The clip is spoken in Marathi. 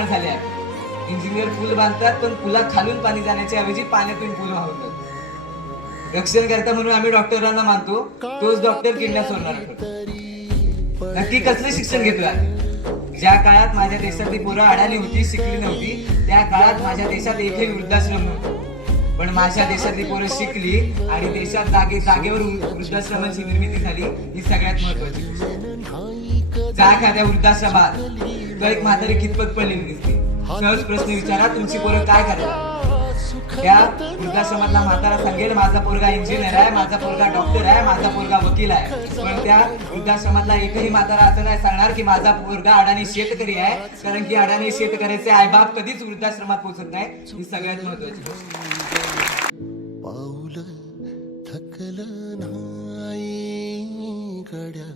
निर्माण झाले आहे. इंजिनियर पूल बांधतात पण पुला खालून पाणी जाण्याच्या ऐवजी पाण्यातून पूल वाहवतात. रक्षण करता म्हणून आम्ही डॉक्टरांना मानतो, तोच डॉक्टर किडण्या सोडणारा ठरतो. नक्की कसलं शिक्षण घेतोय आम्ही? ज्या काळात माझ्या देशातली पोरं अडाणी होती, शिकली नव्हती, त्या काळात माझ्या देशात एकही वृद्धाश्रम नव्हतं. पण माझ्या देशातली पोरं शिकली आणि देशात जागेवर वृद्धाश्रमांची निर्मिती झाली, ही सगळ्यात महत्वाची गोष्ट. जा एखाद्या वृद्धाश्रमात, तो एक म्हातारी कितपत पडलेली दिसते. सहज प्रश्न विचारा, तुमची पोरं काय करतात? त्या वृद्धाश्रमातला म्हातारा सांगेल, माझा पोरगा इंजिनियर आहे, माझा पोरगा डॉक्टर आहे, माझा पोरगा वकील आहे. पण त्या वृद्धाश्रमातला एकही म्हातारा असं नाही सांगणार की माझा पोरगा अडाणी शेतकरी आहे, कारण की अडाणी शेतकऱ्याचे आईबाप कधीच वृद्धाश्रमात पोहोचत नाही. ही सगळ्यात महत्वाची गोष्ट. पाऊल थकलं नाही गड्या